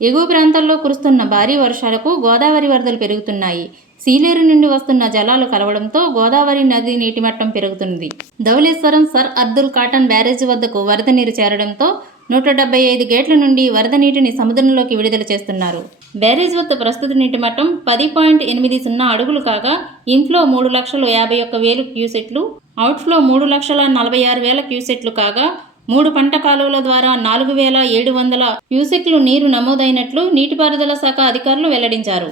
ఎగువ ప్రాంతాల్లో కురుస్తున్న భారీ వర్షాలకు గోదావరి వరదలు పెరుగుతున్నాయి. సీలేరు నుండి వస్తున్న జలాలు కలవడంతో గోదావరి నది నీటి మట్టం పెరుగుతుంది Dowleswaram sir Abdul Cotton barrage వద్దకు వరద నీరు చేరడంతో నూట డెబ్బై ఐదు గేట్ల నుండి వరద నీటిని సముద్రంలోకి విడుదల చేస్తున్నారు. బ్యారేజ్ వద్ద ప్రస్తుత నీటి మట్టం పది పాయింట్ ఎనిమిది సున్నా అడుగులు కాగా ఇన్ఫ్లో మూడు లక్షలు యాభై ఒక్క వేలు క్యూసెట్లు అవుట్ఫ్లో మూడు లక్షల నలభై ఆరు వేల క్యూసెట్లు కాగా మూడు పంట కాలువల ద్వారా నాలుగు వేల ఏడు వందల క్యూసెక్లు నీరు నమోదైనట్లు నీటిపారుదల శాఖ అధికారులు వెల్లడించారు.